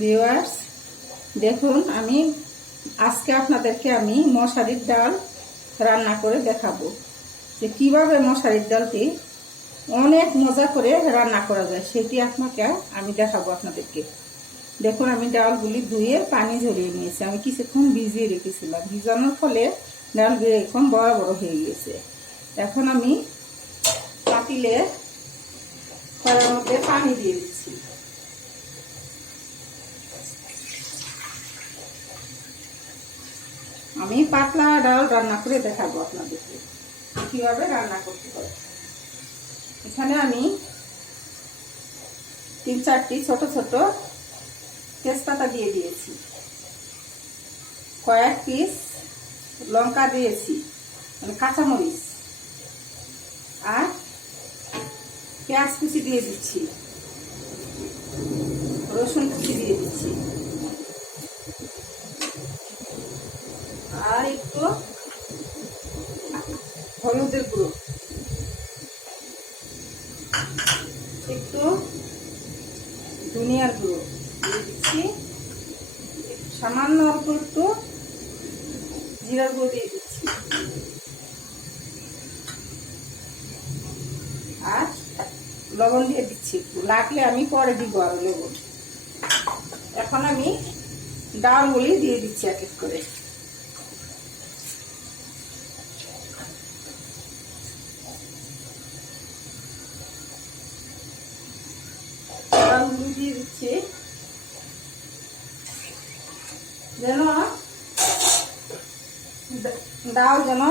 Viewers দেখুন, আমি আজকে আপনাদেরকে মশারির ডাল রান্না করে দেখাবো যে কিভাবে মশারির ডালটি অনেক মজা করে রান্না করা যায়, সেটি আপনাকে আমি দেখাবো আপনাদেরকে। দেখুন, আমি ডালগুলি ধুয়ে পানি ঝরিয়ে নিয়েছি। আমি কিছুক্ষণ ভিজিয়ে রেখেছিলাম, ভিজানোর ফলে ডালগুলি এখন বড় বড় হয়ে গেছে। এখন আমি পাতিলে কড়াইয়ের মধ্যে পানি দিয়ে দিচ্ছি। আমি পাতলা ডাল রান্না করে দেখাবো আপনাদেরকে কিভাবে রান্না করতে হয়। এখানে আমি 3-4টি ছোট ছোট তেজপাতা দিয়ে দিয়েছি, কয়েক পিস লঙ্কা দিয়েছি, মানে কাঁচামরিচ, আর পেঁয়াজ কুচি দিয়ে দিচ্ছি, রসুন কুচি দিয়ে দিচ্ছি, আর একটু হলুদের গুঁড়ো, একটু ধনিয়ার গুঁড়ো দিয়ে দিচ্ছি, সামান্য অল্প একটু জিরার গুঁড়ো দিয়ে দিচ্ছি, আর লবণ দিয়ে দিচ্ছি। লাগলে আমি পরে দিব আরো লবণ। এখন আমি ডালগুলি দিয়ে দিচ্ছি এক এক করে। ডালগুলি দিয়ে দিচ্ছি যেন ডাল যেন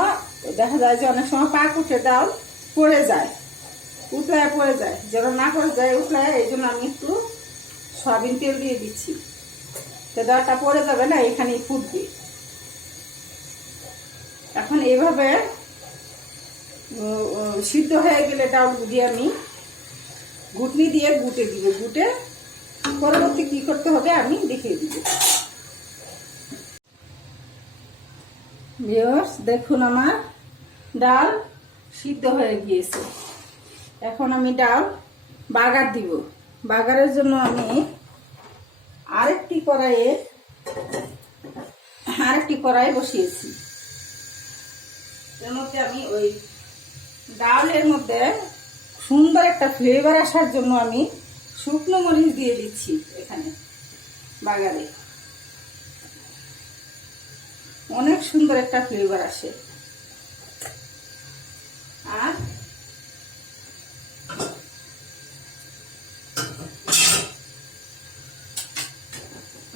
দেখা যায় যে অনেক সময় পাক উঠে ডাল পড়ে যায়, উতলায় পড়ে যায়, যেন না পড়ে যায় উতলায়। এই জন্য আমি একটু সয়াবিন তেল দিয়ে দিচ্ছি, তো ডালটা পড়ে যাবে না, এখানেই ফুটবে। এখন এইভাবে সিদ্ধ হয়ে গেলে ডালগুলি আমি ঘুটনি দিয়ে গুটে দিব। গুটে পরবর্তী কি করতে হবে আমি দেখিয়ে দিব। ভিউয়ার্স দেখুন, আমার ডাল সিদ্ধ হয়ে গিয়েছে। এখন আমি ডাল বাগার দিব। বাগারের জন্য আমি আরেকটি কড়াই বসিয়েছি। এর মধ্যে আমি ওই ডালের মধ্যে সুন্দর একটা ফ্লেভার আসার জন্য আমি শুকনো মরিচ দিয়ে দিচ্ছি। এখানে বাগারে অনেক সুন্দর একটা ফ্লেভার আসে। আর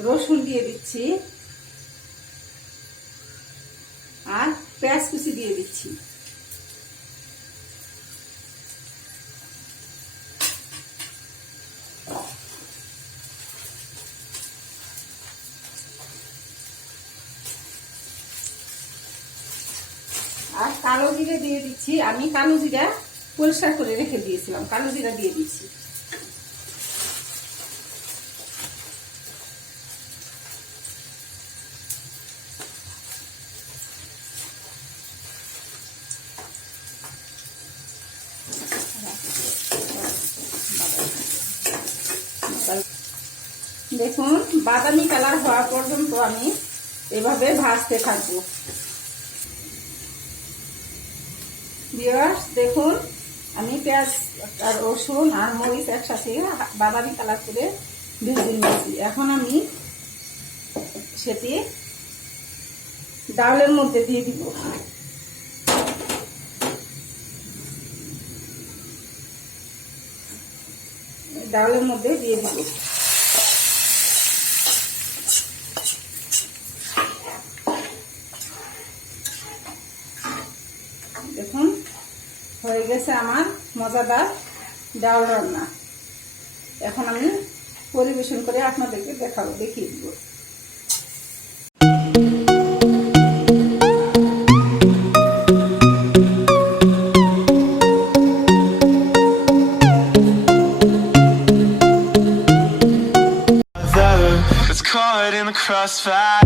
রসুন দিয়ে দিচ্ছি, আর পেঁয়াজ কুচি দিয়ে দিচ্ছি। আর কালো জিরা দিয়ে দিচ্ছি। আমি কালো জিরা পরিষ্কার করে রেখে দিয়েছিলাম, কালো জিরা দিয়ে দিচ্ছি। দেখুন, বাদামি কালার হওয়া পর্যন্ত আমি এভাবে ভাজতে থাকবো। ভিউয়ার্স দেখুন, আমি পেঁয়াজ আর রসুন আর মরিচ একসাথে বাদামি কালার করে ভেজে নিয়েছি। এখন আমি সেটি ডালের মধ্যে দিয়ে দিব। ডালের মধ্যে দিয়ে দিব। দেখুন, হয়ে গেছে আমার মজাদার ডাল রান্না। এখন আমি পরিবেশন করে আপনাদেরকে দেখিয়ে দিব। Caught in the crossfire.